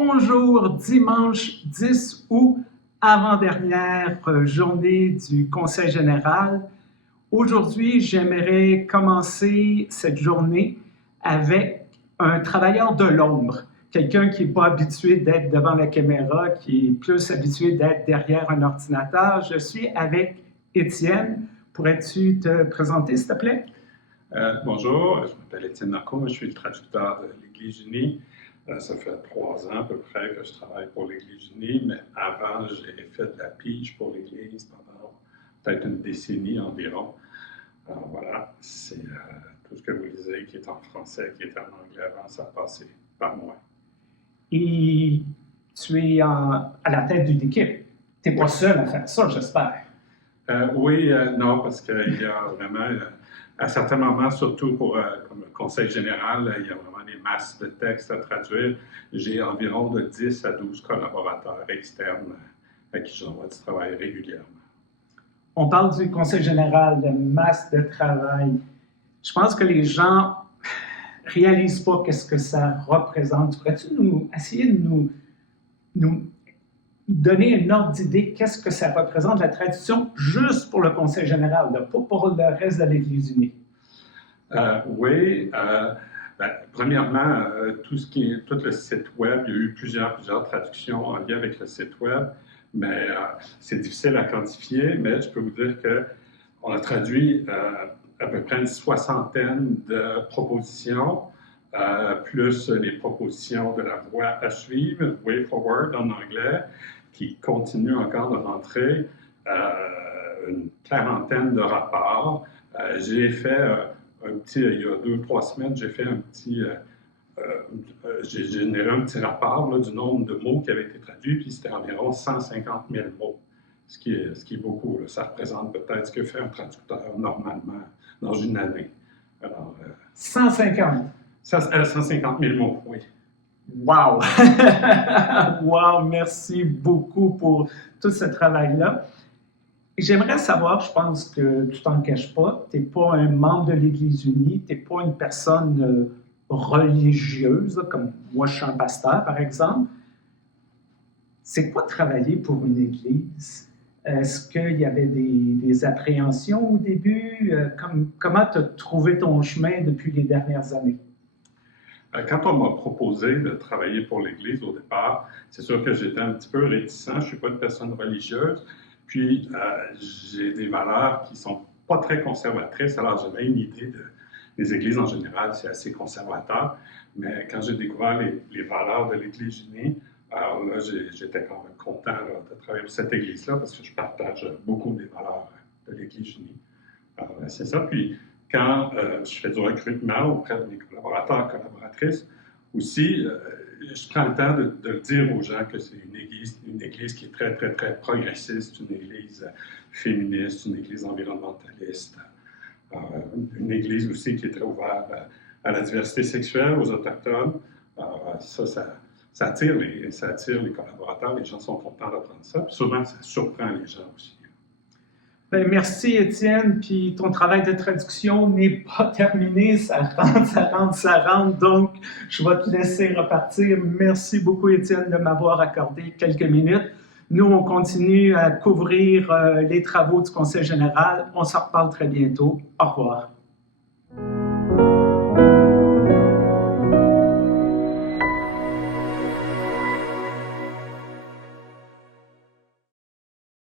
Bonjour, dimanche 10 août, avant-dernière journée du Conseil général. Aujourd'hui, j'aimerais commencer cette journée avec un travailleur de l'ombre, quelqu'un qui n'est pas habitué d'être devant la caméra, qui est plus habitué d'être derrière un ordinateur. Je suis avec Étienne. Pourrais-tu te présenter, s'il te plaît? Bonjour, je m'appelle Étienne Narco, je suis le traducteur de l'Église unie. Ça fait 3 ans à peu près que je travaille pour l'Église unie, mais avant, j'ai fait de la pige pour l'Église pendant peut-être une décennie environ. Alors voilà, c'est tout ce que vous lisez qui est en français, qui est en anglais avant, ça a passé par moi. Et tu es à la tête d'une équipe. Tu n'es pas seul à faire ça, j'espère. Oui, non, parce qu'il y a vraiment, à certains moments, surtout comme le Conseil général, il y a vraiment des masses de textes à traduire. J'ai environ de 10 à 12 collaborateurs externes à qui j'envoie du travail régulièrement. On parle du Conseil général, de masse de travail. Je pense que les gens ne réalisent pas qu'est-ce que ça représente. Pourrais-tu essayer de nous donner un ordre d'idée qu'est-ce que ça représente, la traduction, juste pour le Conseil général, pas pour le reste de l'Église unie? Oui. Premièrement, tout le site web, il y a eu plusieurs traductions en lien avec le site web, mais c'est difficile à quantifier, mais je peux vous dire qu'on a traduit à peu près une 60aine de propositions, plus les propositions de la voie à suivre, Way Forward en anglais, qui continue encore de rentrer, une 40aine de rapports. J'ai fait il y a 2 ou 3 semaines, j'ai généré un petit rapport là, du nombre de mots qui avaient été traduits, puis c'était environ 150 000 mots, ce qui est beaucoup. Là. Ça représente peut-être ce que fait un traducteur normalement dans une année. Alors, 150? 150 000 mots, oui. Wow! Wow! Merci beaucoup pour tout ce travail-là. J'aimerais savoir, je pense que tu t'en caches pas, tu n'es pas un membre de l'Église unie, tu n'es pas une personne religieuse, comme moi je suis un pasteur, par exemple. C'est quoi travailler pour une Église? Est-ce qu'il y avait des appréhensions au début? Comment tu as trouvé ton chemin depuis les dernières années? Quand on m'a proposé de travailler pour l'Église au départ, c'est sûr que j'étais un petit peu réticent. Je ne suis pas une personne religieuse. Puis, j'ai des valeurs qui ne sont pas très conservatrices. Alors, j'avais une idée des églises en général, c'est assez conservateur. Mais quand j'ai découvert les valeurs de l'Église unie, alors là, j'étais quand même content là, de travailler pour cette église-là parce que je partage beaucoup des valeurs de l'Église unie. Alors, c'est ça. Puis, quand je fais du recrutement auprès de mes collaborateurs, collaboratrices, aussi, je prends le temps de le dire aux gens que c'est une église qui est très, très, très progressiste, une église féministe, une église environnementaliste, une église aussi qui est très ouverte à la diversité sexuelle, aux Autochtones. Ça attire les collaborateurs, les gens sont contents d'apprendre ça. Puis souvent, ça surprend les gens aussi. Bien, merci Étienne, puis ton travail de traduction n'est pas terminé, ça rentre, donc je vais te laisser repartir. Merci beaucoup Étienne de m'avoir accordé quelques minutes. Nous, on continue à couvrir les travaux du Conseil général. On se reparle très bientôt. Au revoir.